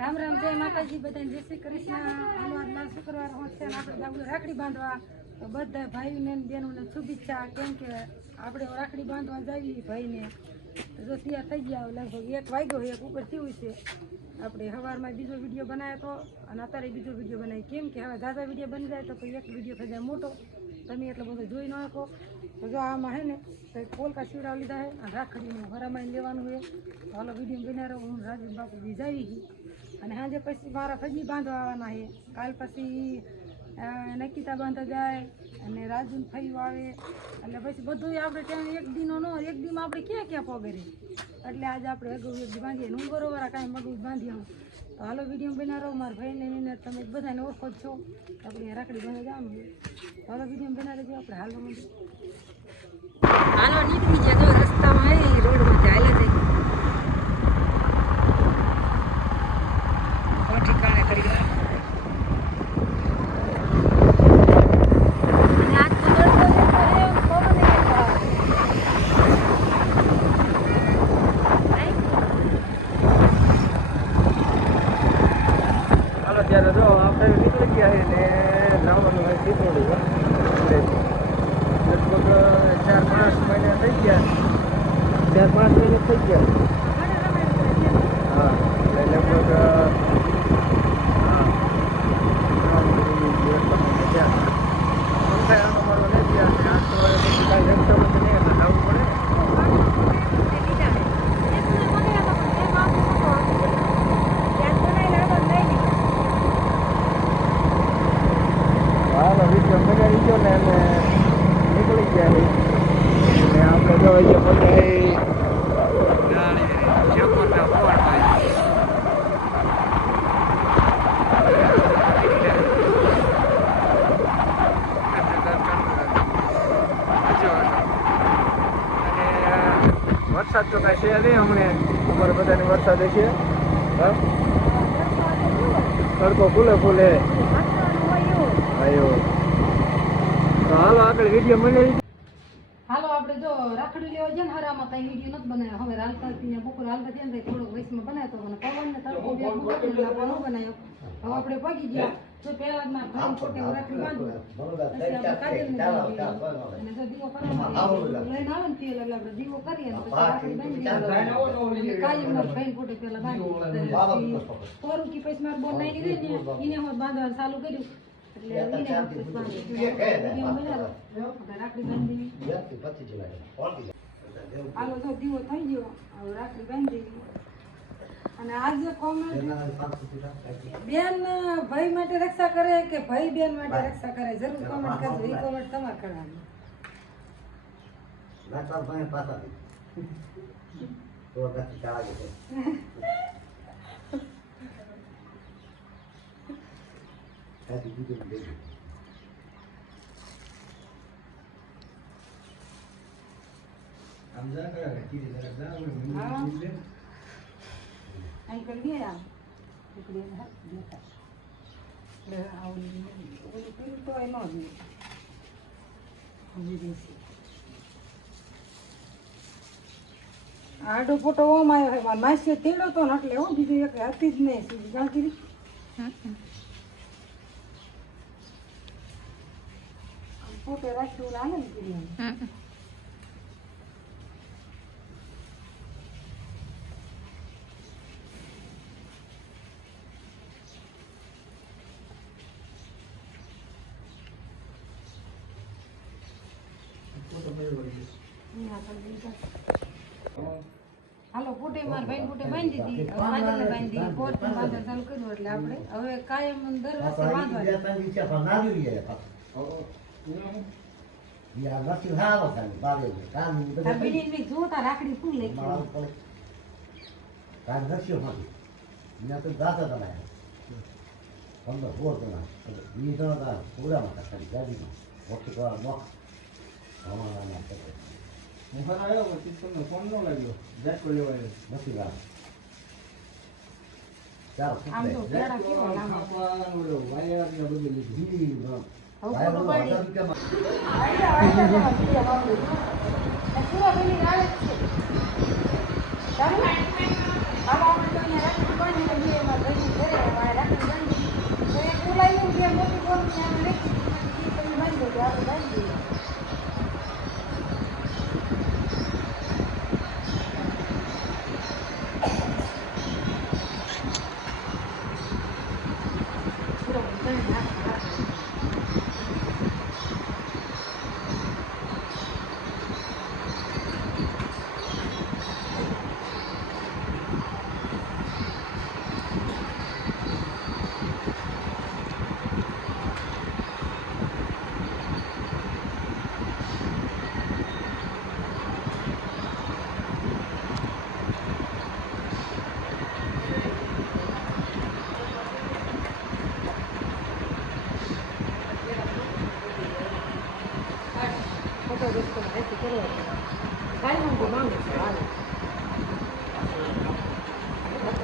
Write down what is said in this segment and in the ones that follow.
રામ રામ, જય માતાજી, બધાને જય શ્રી કૃષ્ણ. અમાર શુક્રવાર છે ને આપણે જાવું રાખડી બાંધવા. તો બધા ભાઈને બહેનોને શુભેચ્છા. કેમ કે આપણે રાખડી બાંધવા જાવી ભાઈને તો જો તૈયાર થઈ ગયા. લગભગ 1 વાગ્યો 1 ઉપર થયું છે. આપણે સવારમાં બીજો વિડીયો બનાવ્યો હતો અને અત્યારે બીજો વિડીયો બનાવી. કેમ કે હવે ઝાઝા વિડીયો બની જાય તો કોઈ એક વિડીયો થઈ જાય મોટો, તમે એટલો બધો જોઈ ન શકો. તો જો આમાં હે ને કંઈક પોલકા સીવડાવ લીધા છે અને રાખડીનું હરામાઈને લેવાનું હોય. તો હાલો વિડીયો બનાવ્યો. હું રાજેશ બાપુજી જાવી ગઈ અને સાંજે પછી મારા ફજી બાંધવા આવવાના છે. કાલ પછી નકીતા બાંધવા જાય અને રાજુન ફઈ આવે એટલે પછી બધું આપણે ત્યાં એક દીનો ન એક દીમાં આપણે ક્યાં ક્યાં પગરે. એટલે આજે આપણે અગાઉ એક દી બાંધીએ હું બરોબર કાંઈ મગું બાંધી આવું. તો હાલો વિડીયો બનાવો. મારા ભાઈને એને તમે બધાને ઓળખો જ છો. આપણે રાખડી બાંધવા જવાનું. હાલો વિડીયો બનાવી આપણે હાલો નીકળી જાય. તો રસ્તામાં એ રોડમાં ચાલે છે. ઠીકાણે કરી ગયા. હાલો ત્યારે જો આપણે નીકળી ગયા છે ને જવાનું હોય દીપોડી. લગભગ 4-5 મહિના થઈ ગયા. 4-5 મહિના થઈ ગયા. હા લગભગ વરસાદ તો કાંઈ છે નહીં હમણાં. અમારે બધાને વરસાદ છે. હા તડકો ફૂલે ફૂલે આવ્યો. તો હાલો આગળ વિડીયો મળે. હાલો આપણે જો રાખડી લેવા છે ને હરામાં કઈ વિડીયો નથી બનાવ્યો. હવે હાલતા બપોર હાલતા છે ને થોડોક વયસમાં બનાવ્યો હતો અને પવન ને તડકો બે બનાવ્યો. હવે આપણે પગી ગયા. તો પહેલા જ મારા ભાઈ પોતે રાખડી બાંધવું પછી આપણે કાજલ ને અને જો દીવો કરવા લઈને આવે ને તેલ એટલે આપણે દીવો કરીએ ને પછી રાખડી બાંધી કાજલ મારા ભાઈ પોતે પહેલા બાંધી પોરું કે પછી મારા બોન નાઈ રહી ને એને હું બાંધવાનું ચાલુ કર્યું. રાખડી બાંધી હાલો જો દીવો થઈ ગયો. હવે રાખડી બાંધી અને આજે કોમેન્ટ બેન ભાઈ માટે રક્ષા કરે કે ભાઈ બેન માટે રક્ષા કરે જરૂર કોમેન્ટ કરજો. એ કોમેન્ટ તમારે કરવાની. અહીં કરી ગયા તો એ ન આડો ફોટો ઓમ આવ્યો હોય. માસી તેડો તો ને એટલે હું બીજું એક હતી જ નહીં સીધી જાણતી ફોટો રાખ્યું લાગે ને કીધી. હાલો ફૂટે માર ભાઈ ફૂટે બાંધી દીધી. કાજલને બાંધી કોટ બાંધવા ચાલુ કર્યું એટલે આપણે હવે કાયમ દર વર્ષે બાંધવાની. જોતા રાખડી ફૂલ લઈ ફોન ન લાગ્યો જેટ લેવાય નથી લાગ. આમ તો કેડા કેવો લાંબો વાયર ને બધું લીધું. હવે ફોટો પાડી આઈડિયા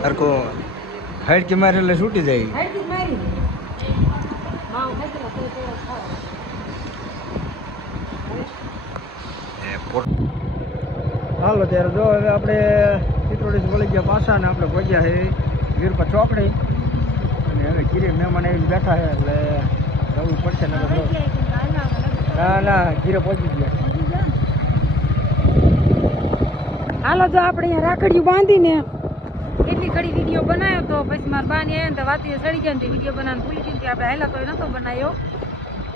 હરકો હાઈટ કે મારે એટલે છૂટી જાય. હાલો ત્યારે જો હવે આપણે ચિત્રોડી વળી ગયા પાછા ને આપણે પહોંચ્યા છે વીરપા ચોકડી અને હવે ગીરે મહેમાન એવી બેઠા છે એટલે જવું પડશે ને. ના ના ગીરે પહોંચી ગયા. હાલો જો આપણે અહીંયા રાખડીયું બાંધીને એટલી ઘડી વિડીયો બનાવ્યો તો પછી મારા બાની આવ્યા ને તો વાતીએ સડી ગયા ને વિડીયો બનાવવાનું ભૂલી ગઈ આપણે હાલા તો નહોતો બનાવ્યો.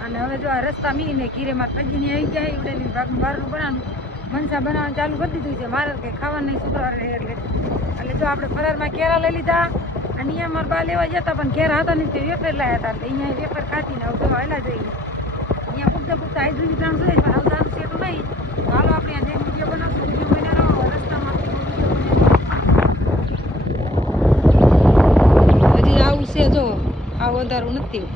અને હવે જો આ રસ્તા મીને ઘીરેમાં ખજીને આવી જાય ઉડેલી ભાગનું બહારનું બનાવવાનું મનસા બનાવવાનું ચાલુ કરી દીધું છે. મારે કંઈ ખાવાનું નહીં શુક્રવારે એટલે જો આપણે ફરારમાં કેરા લઈ લીધા અને અહીંયા મારા બા લેવા જતા પણ ઘેરા હતા નહીં તે વેફર લાવ્યા હતા એટલે અહીંયા વેફર ખાતી ને હવે હેલા જઈએ અહીંયા પૂછતા પૂછતા હાઇડ્રોજન ગ્રામ જોઈએ પણ આવવાનું છે એટલું નહીં. તો હાલો આપણે અહીંયા વિડીયો બનાવશું. વિડીયો બનાવો રસ્તામાં હજી આવું છે જો આવું અંધારું નથી.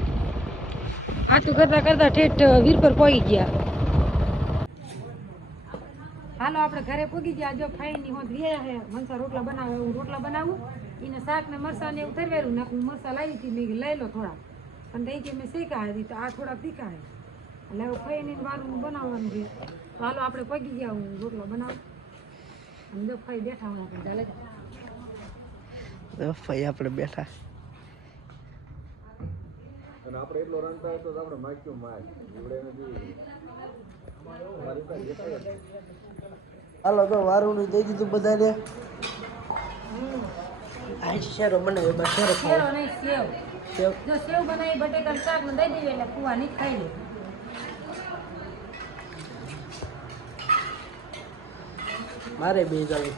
આટલું કરતા કરતા ઠેઠ વીર પર પહોંચી ગયા. હાલો આપણે ઘરે પૂગી ગયા. જો ફાઈની હોત વ્યા હે મનસા રોટલા બનાવે હું રોટલા બનાવું એને શાક ને મરસા ને એવું તરવેરું નાખું. મરસા લાવી હતી મેં લઈ લો થોડા પણ તઈ કે મેં શેકા હતી તો આ થોડા તીખા હે એટલે હવે ફાઈની વારું બનાવવાનું છે. તો હાલો આપણે પગી ગયા હું રોટલા બનાવું અને જો ફાઈ બેઠા હું આપણે ચાલે ફાઈ આપણે બેઠા અને આપણે એટલો રણતા હોય તો આપણે માખ્યું માર એવડે નથી. હાલો તો વારું દઈ દીધું બધાને. આ શેરો બનાવ્યો બસ શેરો નહીં સેવ જો સેવ બનાવી બટેકાનું શાક ને દઈ દઈએ એટલે કુવા નહીં ખાઈ લે. મારે બે જવું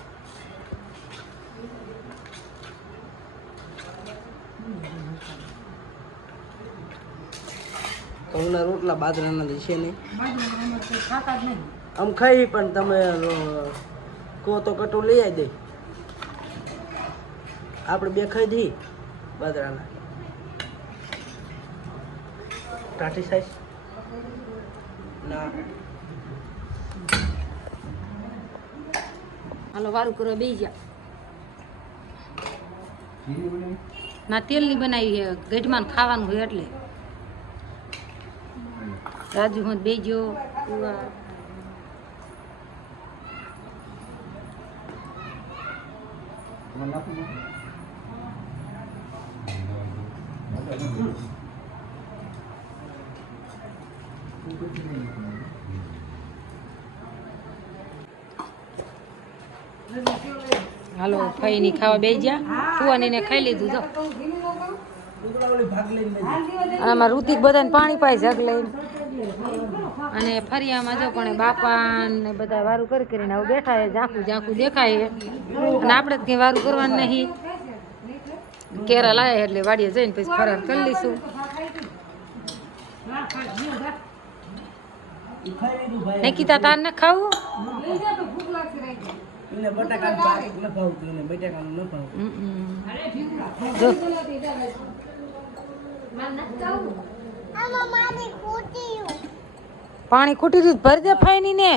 ઘઉંના રોટલા બાજરાના છે ને ખાતા જ નહીં આમ ખાઈ પણ તમે કહો તો કટુ લઈ આવી દે. આપણે બે ખાઈ દઈ બાજરાના ટાટી સાઈઝ ના. હાલો વારું કરવા બેસી જા. ના તેલની બનાવી છે ગઢમાં ખાવાનું હોય એટલે રાજુ હોત બેજો હાલો ફઈ ની ખાવા બેસી ગયા. ફુવાની ને ખાઈ લીધું તો આમાં ઋતિક બધાને પાણી પાય જગ લઈને અને ફરિયામાં જો પણ બાપા ને બધા વારું કરી કરીને આવું બેઠા છે. ઝાંખું ઝાંખું દેખાય અને આપણે કંઈ વારું કરવાનું નહીં. કેરા લાયા એટલે વાડીએ જઈને પછી ફરાર કરી લઈશું. નિકિતા તાર ને ખાવું પાણી ખૂટી રહ્યું ભરી દે ફાઈની ને